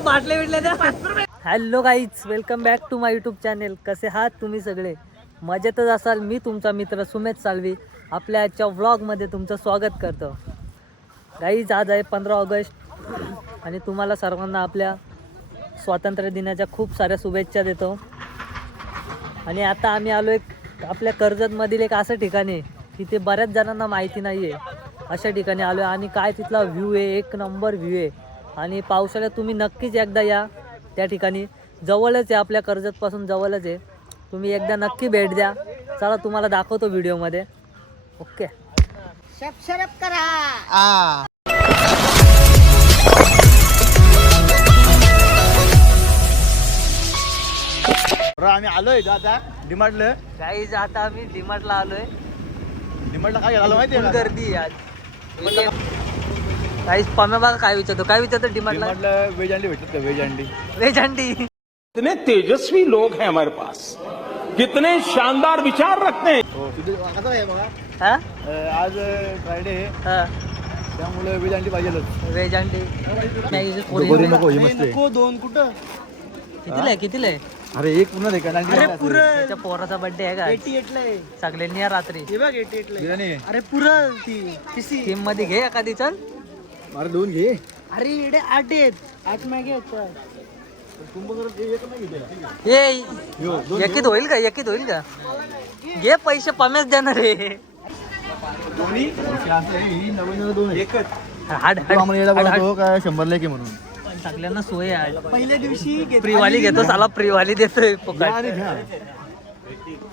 बाटले hello guys welcome back to my YouTube channel कसे आहात तुम्ही सगळे? मजेतच असाल मी तुमचा मित्र सुमेध साळवी. आपल्या आजच्या व्लॉगमध्ये तुमचं स्वागत करतो. गाईज आज आहे पंधरा ऑगस्ट आणि तुम्हाला सर्वांना आपल्या स्वातंत्र्य दिनाच्या खूप साऱ्या शुभेच्छा देतो. आणि आता आम्ही आलो एक आपल्या कर्जतमधील एक असं ठिकाण आहे. की ते बऱ्याच जणांना माहिती नाही आहे अशा ठिकाणी आलो आहे आणि काय तिथला व्ह्यू आहे एक नंबर व्ह्यू आहे. आणि पावसाळ्यात तुम्ही नक्कीच एकदा या त्या ठिकाणी. जवळच आहे आपल्या कर्जतपासून जवळच आहे. तुम्ही एकदा नक्की भेट द्या. चला तुम्हाला दाखवतो व्हिडिओमध्ये ओके आम्ही आलोय आता. डिमांडलं गाईज आता आम्ही डिमार्टला आलोय. डिमांडला काय झालं माहिती गर्दी आहे आज. गाईज पम्या बघा काय विचारतो. काय विचारतो डिमांडला व्हेज अंडी भेटतात का? व्हेज अंडी. व्हेज अंडी. कितने तेजस्वी लोग हैं हमारे पास। कितने शानदार विचार रखते हैं। हो तिथे कसं आहे बघा. हा? अं, आज फ्रायडे आहे. हा. त्यामुळे व्हेज अंडी पाहिजेलच. व्हेज अंडी. पोरी नको. दोन कुठं? कितीला आहे कितीला आहे? अरे एक पूर्ण का? अरे नाही पुरं त्याच्या पोराचा बर्थडे आहे का? एटी एट ला आहे. सगळ्यांनी या रात्री. हे बघ एटी एट ला आहे. बिर्याणी. आहे. अरे पुरं ती किसी टीममध्ये घे एखादी चल. अरे दोन घे. अरे एडे आठ आहेत. आठ मॅगे आहेत. ये एकीत होईल का? एकीत होईल का? घे पैसे पमेच देणार रे एकच हाड तू आम्हाला यायला हाड- बोलतो काय शंभरला एक आहे म्हणून. सगळ्यांना सोय आहे. पहिल्या दिवशी प्रीवाली घेतो साला प्रीवाली देतोय पहिल्या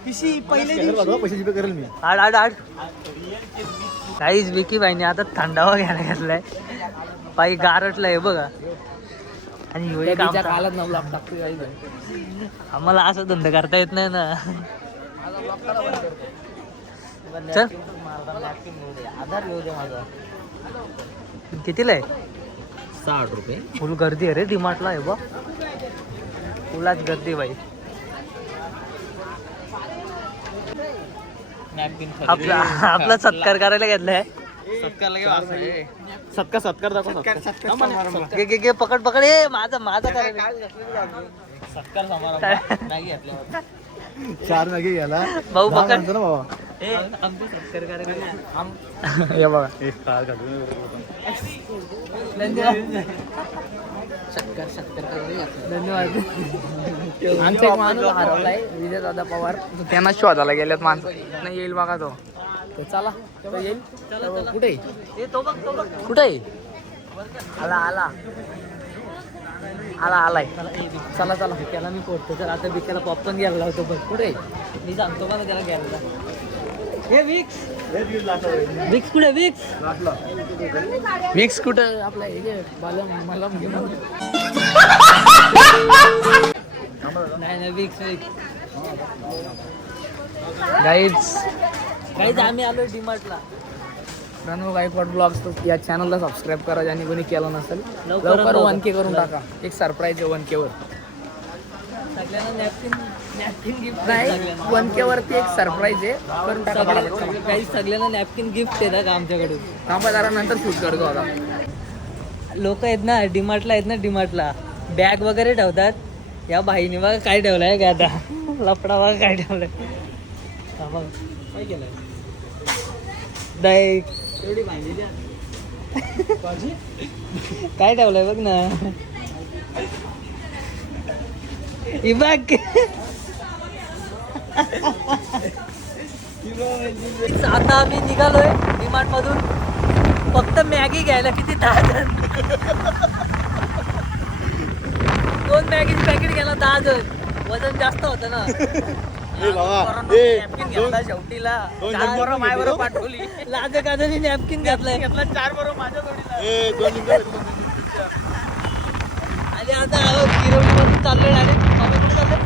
दिवशी पैसे करेल मी. हाड काहीच विकी बाईने आता थंडावा घ्यायला घेतलाय. पायी गारटलाय बघा. आणि आम्हाला असं धंदा करता येत नाही ना. चल. कितीला आहे? साठ रुपये. फुल गर्दी आहे रे डिमार्टला आहे बा. फुलाच गर्दी बाई. आपला आपला सत्कार करायला घेतलाय सत्कार सत्कार दाखव सत्कार. घे घे घे पकड पकड. ए माझा माझा करायला. चार मॅगी घ्यायला भाऊ पकड. ना बाबा हे बघा. धन्यवाद. आमचा एक माणूस हरवलाय विजय दादा पवार. त्यांना शोधायला गेल्यात माणसं. नाही येईल बघा तो. तर चला तो येईल. कुठे? कुठे आला आला. आला आलाय. चला चला. त्याला मी पोचतो तर आता बिकाला पॉपकॉर्न घ्यायला लावतो. बघ कुठे मी सांगतो मला त्याला घ्यायला. हे विक्स विक्स कुठे विक्स मिक्स कुठं? आपला हे बालम मला नाही नाही विक्स विक्स गाईड्स काहीच आम्ही आलो डिमार्टला रणू गायकवाड ब्लॉग्स या चॅनलला सबस्क्राईब करा ज्यांनी कोणी केलं नसेल. लवकर. वन के करून टाका. एक सरप्राईज आहे वन के वर. सगळ्यांना नॅपकिन नाही वन के वरती एक सरप्राईज आहे. करून टाका काही सगळ्यांना नॅपकिन गिफ्ट देतात का आमच्याकडून. थांबा जरा नंतर शूट करतो आता. लोक आहेत ना डिमार्टला आहेत ना डिमार्टला. बॅग वगैरे ठेवतात. या बाईने बघा काय ठेवलंय का आता. लफडा बघा काय ठेवलंय. हा बघ. काय केलंय? दाई काय ठेवलंय बघ ना. ही बघ. आता आम्ही निघालोय डिमार्ट मधून फक्त मॅगी घ्यायला किती दहा जण दोन मॅगीचे पॅकेट घ्यायला दहा जण. वजन जास्त होतं ना. शेवटीला. दोन चार जण बरं मायाबरोबर पाठवली. लाज काजनी नॅपकिन घातलाय. चार बरोबर माझ्या जोडीला. आणि आता चाललोय डायरेक्ट बाबा कुठे चाललोय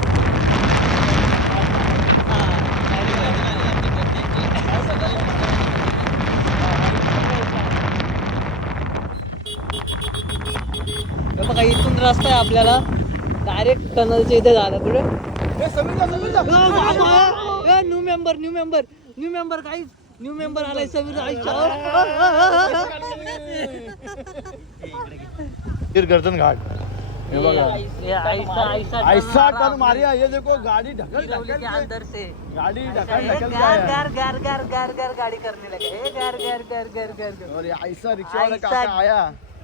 हे बघा इथून रस्ता आहे आपल्याला डायरेक्ट टनलच्या इथे झालं पुढे. New member new member new member काहीच न्यू मेंबर आलाय समीर आयशा फिर गर्दन घाट. हे बघा. ऐसा ऐसा ऐसा टर्न मारिया. ये देखो गाड़ी ढकल ढकल के अंदर से. गाड़ी ढकल ढकल गार। गार गार गार गार गार गाड़ी करने लगे. ए, गार गार गार गार गार। और ऐसा रिक्शा वाला ऐसा- काका आया.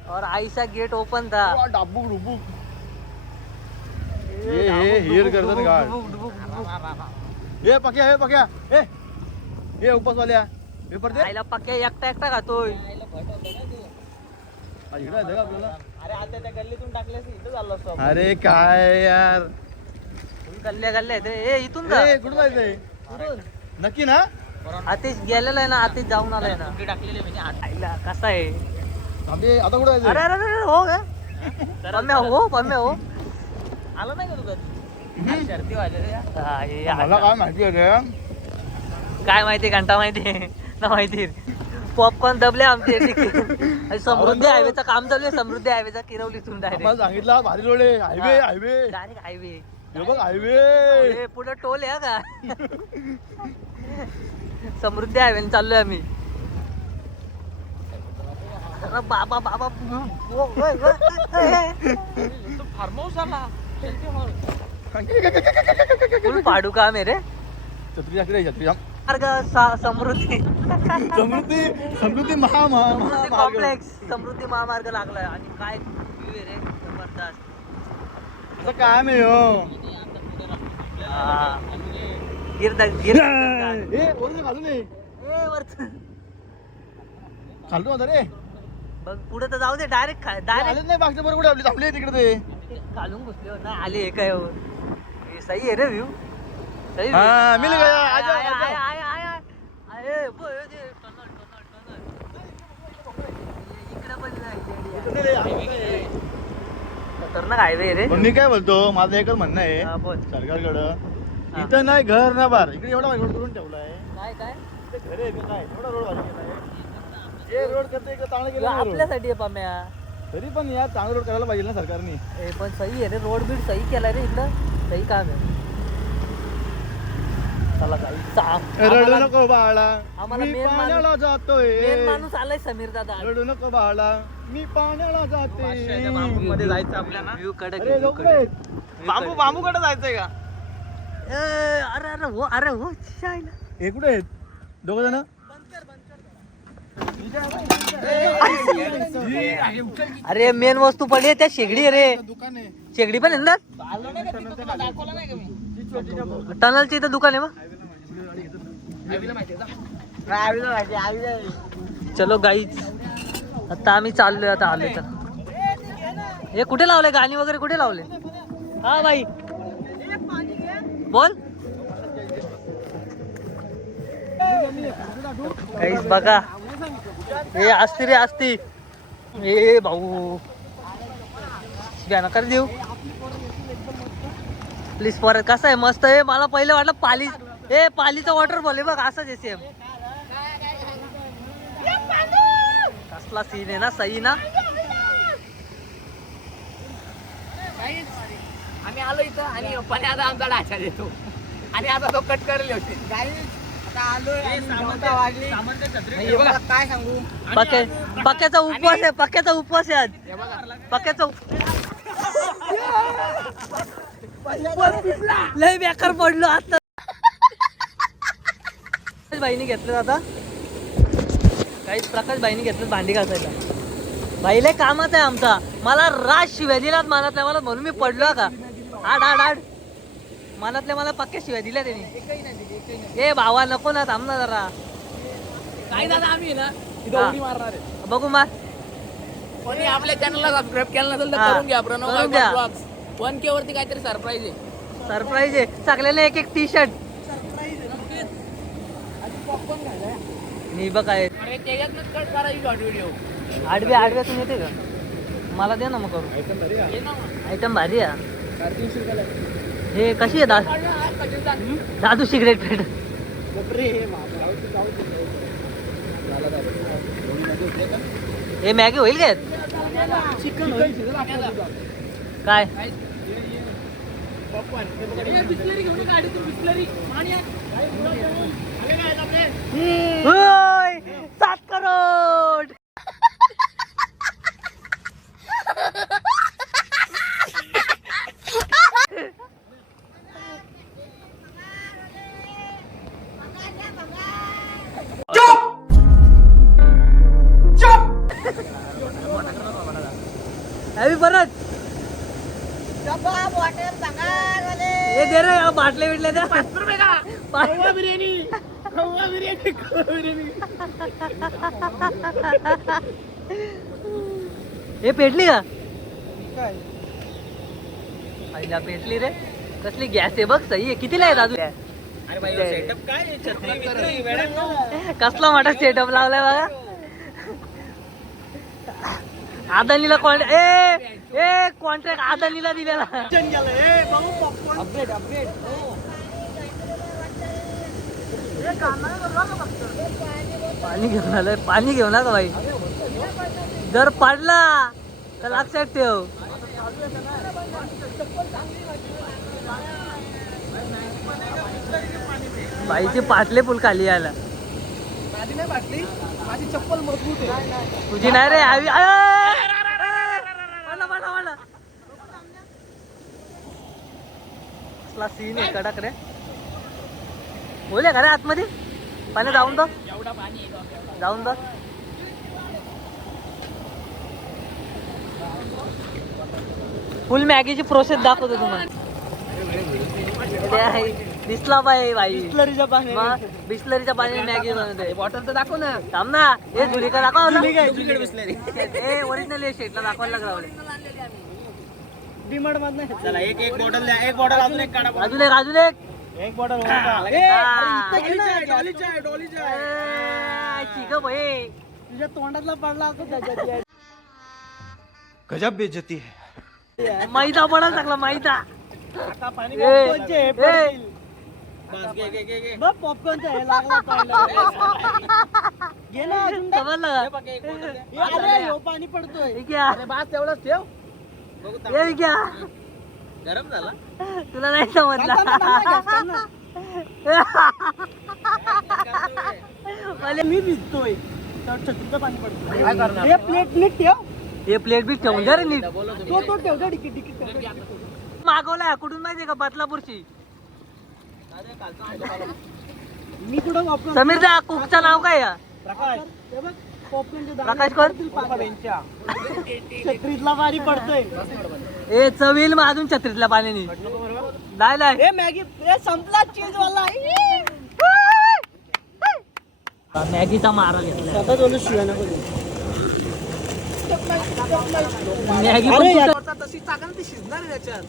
और आयशा गेट ओपन था. पूरा डाबुक ये ये हीर पक्या हे पक्या. ए ये उपस वाल्या पेपर दे आईला पक्या एकटा एकटा खातोय. हा, इकडं आहे का आपल्याला. अरे आता त्या गल्लीतून टाकल्यास इथं झालं असतो. आपण. अरे काय यार? गल्ल्या गल्ल्या आहेत. रे. ए इथून ए कुठं जायचंय? नक्की ना? आतिश गेलेला आहे ना आतिश जाऊन आलाय ना. टाकलेले म्हणजे आईला कसा आहे? आम्ही आता कुठं अरे अरे अरे हो का पम्या हो पम्या हो. आला नाही का तू कधी शर्ती व्हायला रे मला आता- काय माहिती काय माहिती घंटा माहिती ना माहिती पॉपकॉर्न दबले आमचे समृद्धी हायवेचं काम चालू आहे समृद्धी हायवेचा किरवलीतून आम्हाला डायरेक्ट सांगितलं भारी रोड आहे. हायवे हायवे डायरेक्ट हायवे हे बघ हायवे पुढे टोल आहे का? समृद्धी हायवे चाललोय आम्ही. अरे बाबा बाबा. फार्म हाऊस आला. फुल पाडू का मेरे? मार्ग समृद्धी. समृद्धी समृद्धी महा महामार्ग. कॉम्प्लेक्स समृद्धी महामार्ग लागलाय. आणि काय view आहे रे? जबरदस्त. असं काम आहे हो. हा. गिर द- गिर ए वरती खालून ये. ए, वरचं. खालून होता रे. बघ पुढे तर जाऊ दे डायरेक्ट डायरेक्ट आलेच नाही मागच्या बरोबर आपली थांबली आहे तिकडे ते. घालून घुसले ना आले हे काय हो. सही आहे रे व्ह्यू सही view. हाँ, मिल गया, आय, आजा, आय, आजा. आय, आय, आय, आय. आय, बघ, हे जे tunnel, tunnel, tunnel. इकडं पण नाही. खतरनाक हायवे रे पण मी काय बोलतो माझं एकच म्हणणं आहे हा, बोल सरकारकडं हा. इथं नाही घर ना बार इकडे एवढा रोड करून ठेवलाय काय काय इथे घर आहे का काय एवढा रोड भारी केलाय हे रोड करते इकडे चांगलं केलं. आपल्यासाठी आहे पाम्या तरी पण यार चांगलं रोड करायला पाहिजे ना सरकारने. ए पण सही आहे रे रोड बीड सही केलाय रे इथलं सही काम आहे. चला जाऊ. चा- रडू आम्हाला- नको बाळा. आम्हाला मी main पाण्याला माणूस- जातोय. मेन माणूस आलाय समीर दादा. रडू नको बाळा. मी पाण्याला जाते. मध्ये जायचं आपल्याला. व्ह्यू कडक अरे लोक आहेत. बांबू बांबू कडे जायचंय का? अरे अरे हो अरे हो शायला. हे कुठे आहेत? दोघ जण? अरे मेन वस्तू पडली त्या शेगडी रे. दुकान आहे शेगडी पण आहे ना टनलची इथं दुकान आहे मग. चलो गाईच आता आम्ही चाललोय आता आलोय तर. हे कुठे लावले गाणी वगैरे कुठे लावले हा बाई. बोल. काहीच बघा. हे असती रे असती ए भाऊ. नका देऊ. प्लीज परत कसं आहे? मस्त आहे. मला पहिले वाटलं पाली ए पालीचा वॉटरफॉल आहे बघ असंच आहे सेम कसला सीन आहे ना सही ना? आम्ही आलो इथं आणि पण आता आमचा डाचा देतो. आणि आता तो कट करेल होते. काय सांगू? पक्या पक्याचा उपवास आहे पक्याचा उपवास आहे उप- लय बेकार पडलो आता. बाईने घेतलं आता काहीच प्रकाश बाईने घेतलं भांडी घासायला. बाई लय कामात आहे आमचा. मला राज शिव्या दिलात मनातल्या मला म्हणून मी पडलो का. आड आड आड. मनातल्या मला पक्क्या शिव्या दिल्या त्यांनी. ए भावा नको ना थांब ना जरा. काय दादा आम्ही ना मारणार आहे. बघू. मार कोणी आपल्या चॅनलला सबस्क्राईब केलं नसेल तर. करून घ्या प्रणव वन के वरती काहीतरी सरप्राईज आहे. सरप्राईज आहे. सगळ्याला एक एक टी शर्ट मी बघ आहे. व्हिडिओ आडव्या आडव्यातून येते का? मला दे ना मग करून. आयटम भारी आहे. हे कशी आहे दा दादू सिगरेट पेट हे मॅगी होईल काय? काय? बिस्लरी होय, सात करोड! बिर्याणी. हे पेटली का? आईला पेटली रे. कसली गॅस आहे बघ सही आहे. कितीला आहे दादू? अरे भाई सेटअप काय छत्री बित्री वेळा कसला मोठा सेटअप लावलाय बघा. अदानीला कॉन्ट्रॅक्ट ए ए कॉन्ट्रॅक्ट अदानीला दिलेला. अपडेट अपडेट पाणी घेऊन आलोय पाणी घेऊन आलो भाई जर पडला तर लक्षात ठेव. बाईची पाटले पुल खाली यायला. माझी नाही बाटली माझी चप्पल मजबूत आहे. तुझी नाही रे आवी सीन आहे कडक रे बोले का रे आतमध्ये? पाणी जाऊन दो जाऊन दो फुल मॅगीची प्रोसेस दाखवतो तुम्हाला. दिसला पाहिजे बाई बिस्लरीच्या पाणी मग बिस्लरीच्या पाण्याने मॅगी बनवते. बॉटल तर दाखव ना. थांब ना. हे झुलिका दाखव ना. बिस्लरी. ए ओरिजिनल आहे शेटला दाखवायला लागला डिमांड मध नाही चला एक एक बॉटल द्या. एक बॉटल अजून एक काढा. अजून एक अजून एक. एक बॉटल तुझ्या तोंडातला पडला असतो गजब बेइज्जती है। मैदा पडायला लागला मैदा. आता पाणी पॉपकॉर्नचे लागला हे अरे, ह्यो पाणी पडतोय. बास तेवढंच ठेव. हे घ्या. गरम झाला? तुला नाही समजला. मला मी भिजतोय. तर छत्रीचं पाणी पडतोय. हे प्लेट नीट ठेव. हे प्लेट बी ठेवून द्या रे नीट. तो तो ठेव जा डिकीट डिकीट ठेव मागवलाय कुठून माहितीये का बदलापूरची? मी कुठं समीर दा कुकचं नाव काय या प्रकाश. हे बघ. प्रकाश कोण? छत्रीतला पाणी पडतोय. ए चवील मग अजून छत्रीतल्या पाण्याने. नाही नाही. हे मॅगी हे संपला चीज वाला. मॅगीचा मारा घेतला स्वतः बोलू शिवाय नको देऊ. मॅगी तशी चाकण ती शिजणार त्याच्यात.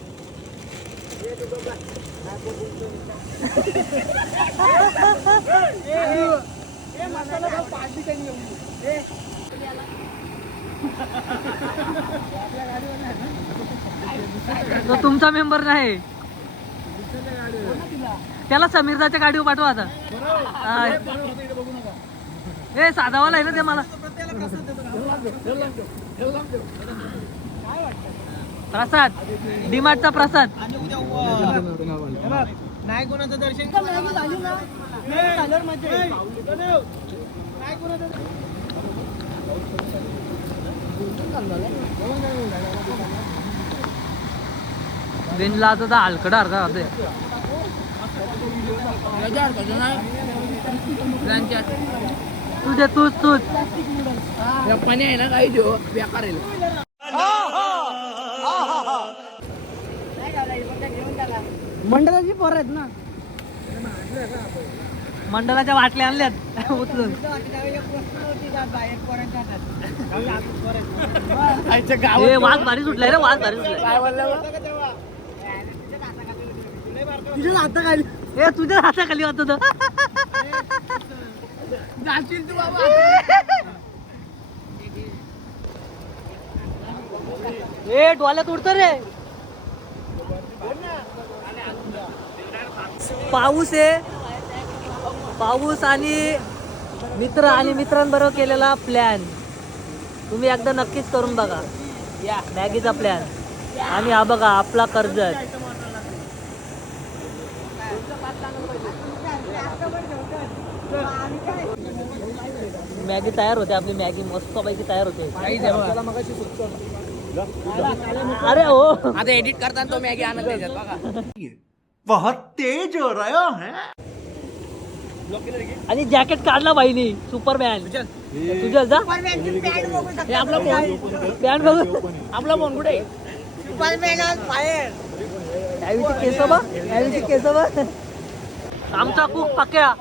हे मसाला भाव तो तुमचा मेंबर नाही त्याला समीरदाच्या गाडीवर पाठवा आता हा. ए साधावाला आहे ना ते मला प्रसाद डिमार्टचा प्रसाद हे नाही कोणाचं दर्शन बेंजला आता तर हलकडा अर्धा होते तुझे तूच तूच. पाणी आहे ना काही देऊ बेकार आहे. मंडळाची पोर आहेत ना. मंडळाच्या बाटल्या आणल्यात. उचलून. ए वाघ भारी सुटलाय रे वाघ भारी सुटलाय. तुझ्या हाता खाली ए तुझ्या हाताखाली होत तो. जाशील तू बाबा. ए डोल्यात उडतो रे. पाऊस आहे. पाऊस आणि मित्र आणि मित्रांबरोबर केलेला प्लॅन तुम्ही एकदा नक्कीच करून बघा. मॅगीचा प्लॅन आणि हा बघा आपला कर्जत. मॅगी तयार होते आपली मॅगी मस्त पैकी तयार होते. अरे हो. आता एडिट करताना तो मॅगी आणत बघा. बहुत तेज हो रहा है. आणि जॅकेट काढला बाईनी सुपरमॅन तुझ्या जा. हे आपला फोन पॅन्ट बघू आपला फोन कुठे? आहे? त्यावेळीची केस बा केस बा आमचा कुक पक्या.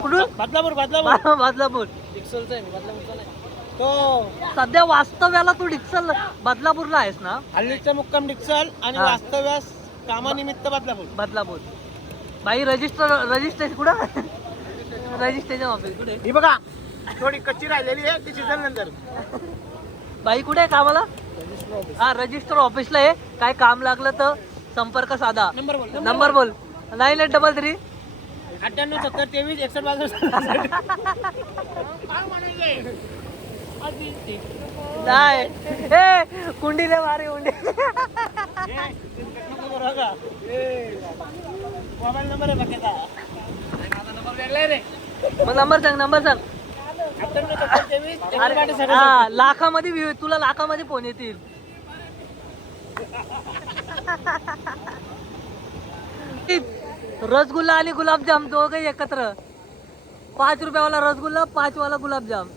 कुठून? बदलापूर बदलापूर. बदलापूर. डिक्सलचा आहे मी बदलापूरचा नाही. तो सध्या वास्तव्याला तू डिक्सल बदलापूरला आहेस ना? हल्लीचा मुक्काम डिक्सल आणि हा. वास्तव्यास कामानिमित्त बदलापूर. बदलापूर. बाई रजिस्टर रजिस्ट्रेशन कुठं? रजिस्ट्रेशन ऑफिस कुठे? ही बघा थोडी कच्ची राहिलेली आहे ती सीझन नंतर. बाई कुठे आहे कामाला? हा रजिस्टर ऑफिसला आहे काय काम लागलं तर संपर्क साधा. नंबर बोल नंबर बोल. नाईन एट डबल थ्री अठ्ठ्याण्णव सत्तर तेवीस एकसष्ट बासष्ट. नाही ए कुंडी रे मारे कुंडी. मोबाईल नंबर आहे मग नंबर सांग नंबर सांग. अरे हा लाखामध्ये view- तुला लाखामध्ये फोन येतील. रसगुल्ला आणि गुलाबजाम दोघे एकत्र. पाच रुपयावाला रसगुल्ला पाच वाला गुलाबजाम.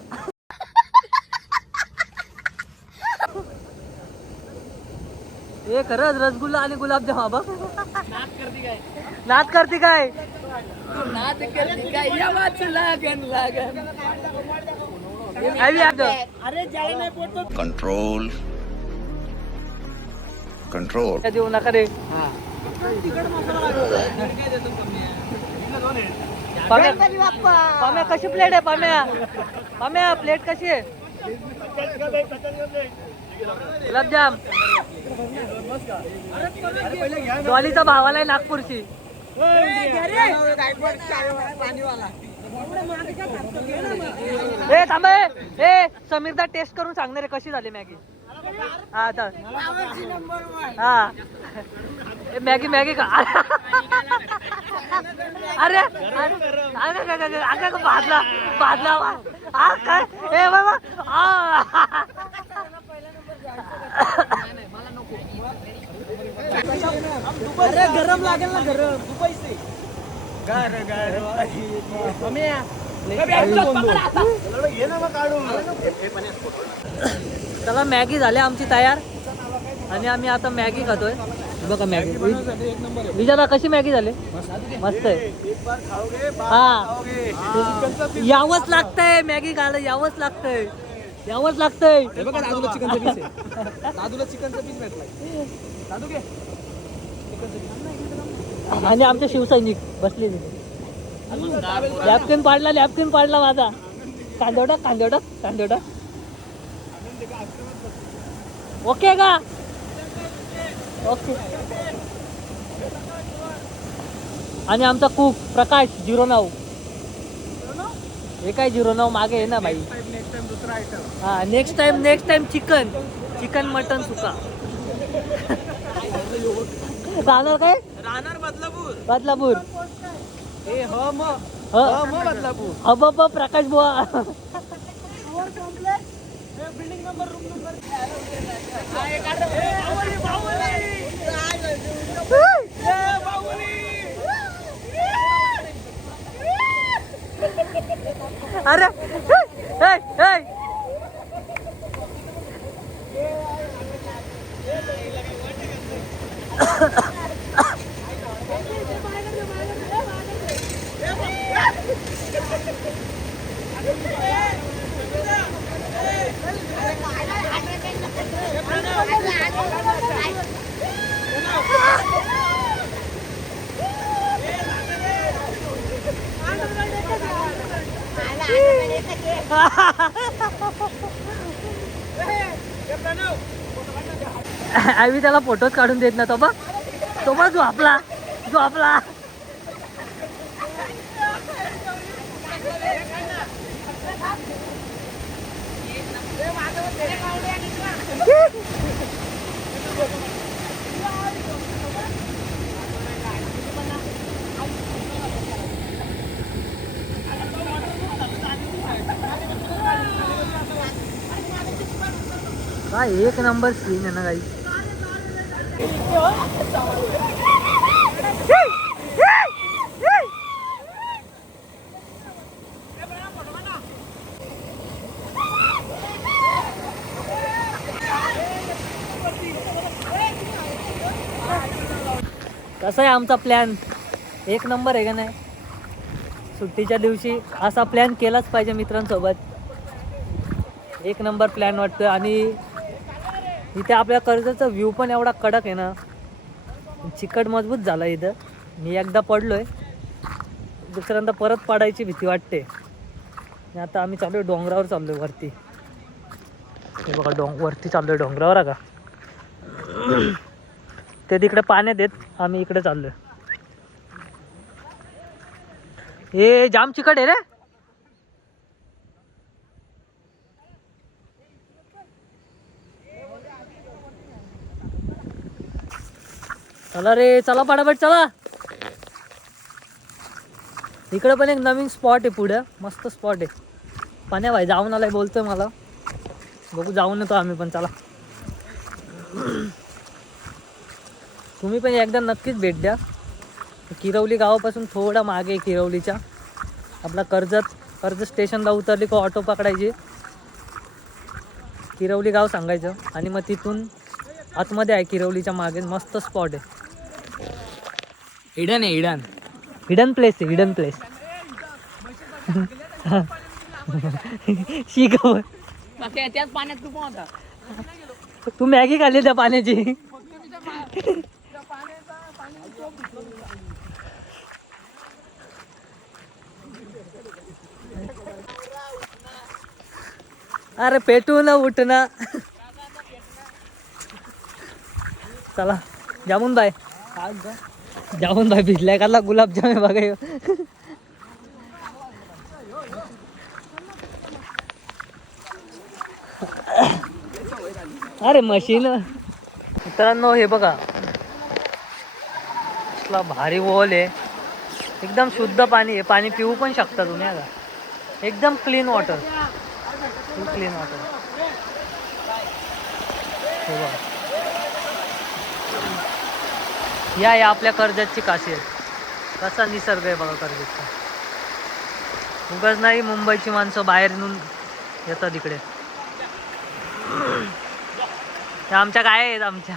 हे खरंच रसगुल्ला आणि गुलाबजाम हा बघ नाच करते काय? नाद करते काय? या वाचू लागन लागन. आई आता. अरे ज्याला नाही पोटतो control. Control. त्या देऊ नका रे। पाम्या पाम्या कशी प्लेट आहे पाम्या? पाम्या प्लेट कशी आहे? गुलाबजाम डॉलीचा भावाला आहे नागपूरची ए थांब ए. समीरदा टेस्ट करून सांगणार आहे कशी झाली मॅगी. हा तर हा. मॅगी मॅगी का अरे अरे अरे, भाजला भाजला वा. हा काय? ए बाबा. अरे गरम लागेल ना गरम गार गार. चला मॅगी झाली आमची तयार. आणि आम्ही आता मॅगी खातोय. बघा मॅगी. विजाला कशी मॅगी झाली? मस्त आहे. हा. यावंच लागतंय मॅगी खायला यावंच लागतंय. यावंच लागतंय. बघा दादूला चिकनचा पीस आहे. दादूला चिकनचा पीस भेटलाय. दादू घे. आणि आमचे शिवसैनिक बसले लॅपकिन पाडला लॅपकिन पाडला माझा. कांदोडा कांदोडा कांदोडा ओके का? ओके. आणि आमचा कुक प्रकाश झिरो नऊ. हे काय झिरो नऊ मागे आहे ना बाई नेक्स्ट टाइम दुसरा आयटम हा next time next time chicken chicken mutton सुका राहणार काय? राहणार बदलापूर. बदलापूर. ए हो मग ह. हो मग बदलापूर. अब अब प्रकाश बुवा. बिल्डिंग नंबर रूम नंबर त्याला फोटोज काढून देत ना तो बघ. तो बघ झोपला झोपला एक नंबर सीन आहे ना काही कसा आहे आमचा प्लॅन एक नंबर आहे का नाही? सुट्टीच्या दिवशी असा प्लॅन केलाच पाहिजे मित्रांसोबत. एक नंबर प्लॅन वाटतोय आणि इथे आपल्या कर्जाचा व्ह्यू पण एवढा कडक आहे ना. चिकट मजबूत झाला इथं. मी एकदा पडलोय. दुसऱ्यांदा परत पडायची भीती वाटते. आणि आता आम्ही चाललो आहे डोंगरावर चाललोय वरती. हे बघा डोंग वरती चाललोय डोंगरावर आहे का ते तिकडे पाण्यात येत आम्ही इकडे चाललोय. ए जाम चिकट आहे रे. चला रे चला पटापट चला. इकडे पण एक नवीन स्पॉट आहे पुढं. मस्त स्पॉट आहे. पाण्या भाई जाऊन आलाय बोलतोय मला. बघू जाऊन येतो आम्ही पण चला. तुम्ही पण एकदा नक्कीच भेट द्या. किरवली गावापासून थोडा मागे आहे किरवलीच्या. आपला कर्जत कर्जत स्टेशनला उतरली का ऑटो पकडायची. किरवली गाव सांगायचं. आणि मग तिथून आतमध्ये आहे किरवलीच्या मागे. मस्त स्पॉट आहे. हिडन आहे हिडन हिडन प्लेस आहे हिडन प्लेस शिक त्याच पाण्यात तू पण होता. तू मॅगी खाल्ली त्या पाण्याची. अरे पेटू ना उठना चला जामून बाय. जाऊन भाई भिजलाय का गुलाबजाम आहे बघा यो. अरे मशीन. मित्रांनो हे बघा. कसला भारी वॉल आहे. एकदम शुद्ध पाणी आहे. पाणी पिऊ पण शकता तुम्ही आता एकदम clean water full clean water हे बघा. या या आपल्या कर्जतची काशी आहे कसा निसर्ग आहे बघा कर्जतचा उगाच नाही मुंबईची माणसं बाहेर येऊन येतात इकडे आमच्या गाय आहेत आमच्या.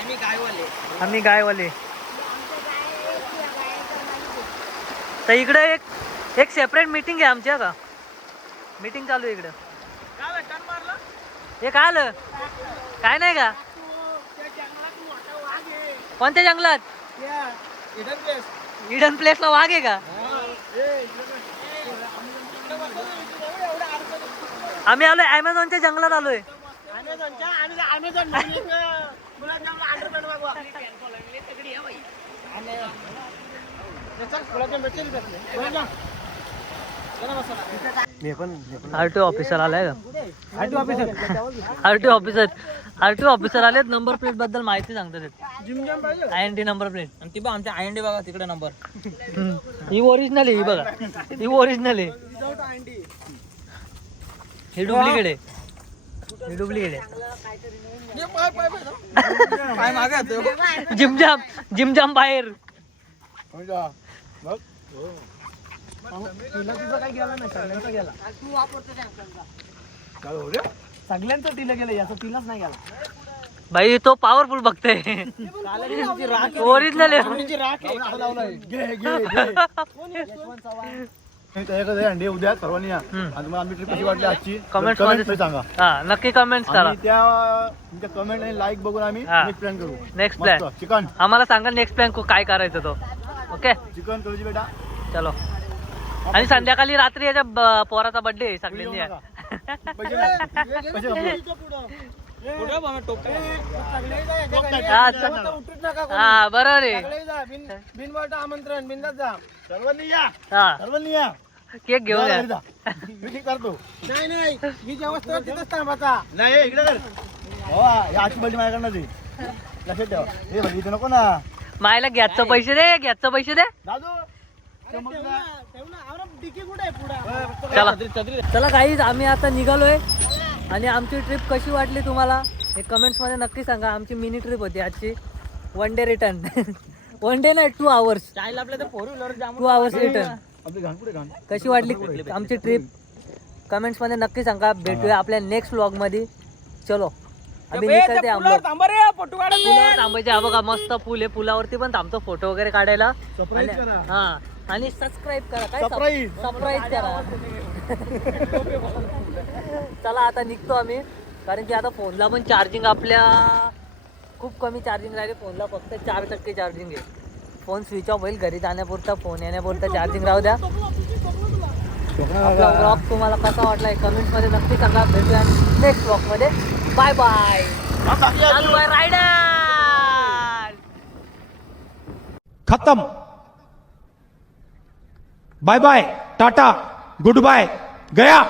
आम्ही गायवाले. आम्ही गायवाले तर इकडे एक एक सेपरेट मीटिंग आहे आमची का? मीटिंग चालू आहे इकडं. हे काय आलं? काय नाही का? कोणत्या जंगलात? इडन प्लेसला वाघ आहे का? आम्ही आलोय अमेझॉनच्या जंगलात आलोय. आर टी ऑफिसर आलाय का? R T officer R T officer आलेत नंबर प्लेटबद्दल माहिती सांगतात I N T number plate आणि ती बघ आमच्या आयंडी बघा तिकडे नंबर ही ओरिजिनल आहे ही बघा. ही ओरिजिनल आहे. ही डुप्लिकेट आहे. ही डुप्लिकेट आहे. काय मागे जिमजाम जिमजाम बाहेर. सगळ्यांचं तिला गेलं याचं तिलाच नाही गेला. भाई तो पॉवरफुल बघतोय. ओरिजिनल आहे. अंडे उद्या सर्वांनी या. आणि ट्रिप कशी वाटली आजची? Comment मध्ये सांगा. हा नक्की कमेंट्स करा. आणि त्या तुमच्या कमेंट आणि लाईक बघून आम्ही हा. नेक्स्ट प्लॅन करू. Next plan chicken. आम्हाला सांगा नेक्स्ट प्लॅन काय करायचं तो. ओके चिकन करूची बेटा. चलो. आणि संध्याकाळी रात्री याच्या ब- पोराचा बर्थडे आहे सगळ्यांनी. नको. हा, हा बरोबर आहे. बिनवाट आमंत्रण बिंदात जा. सर्वांनी या. हा. सर्वांनी या. केक घेऊन जा या. घरी जा. मी ठीक करतो. नाही नाही. ही जेव्हा तिथंच थांबाचा नाही हे इकडे कर. हो आजची माझ्याकडनं दे. लक्षात ठेवा. हे बघ इथे नको ना. मायला गॅसचं पैसे दे गॅसचं पैसे दे. दादू. चला. चला. काहीच आम्ही आता निघालोय. आणि आमची ट्रिप कशी वाटली तुम्हाला? हे कमेंट्समध्ये नक्की सांगा. आमची मिनी ट्रिप होती आजची. One day return one day नाही two hours two hours return आपली घाण पुढे घाण? कशी वाटली आमची ट्रिप कमेंट्समध्ये नक्की सांगा. भेटूया आपल्या नेक्स्ट व्लॉगमध्ये चलो. पुलावर थांबायचे हा बघा मस्त पूल आहे पुलावरती पण थांबतो फोटो वगैरे काढायला. आणि-. हा आणि सबस्क्राईब करा काय Surprise. सरप्राईज करा. चला आता निघतो आम्ही. कारण की आता फोनला पण चार्जिंग आपल्या खूप कमी चार्जिंग राहिले फोनला फक्त चार टक्के चार्जिंग आहे. फोन स्विच ऑफ होईल घरी जाण्यापुरता फोन येण्यापुरता चार्जिंग राहू द्या. आपला ब्लॉग तुम्हाला कसा वाटला कमेंट्समध्ये नक्की सांगा. भेटूया नेक्स्ट ब्लॉगमध्ये बाय बाय. चालू आहे रायडर. खत्म. Bye bye tata goodbye गया.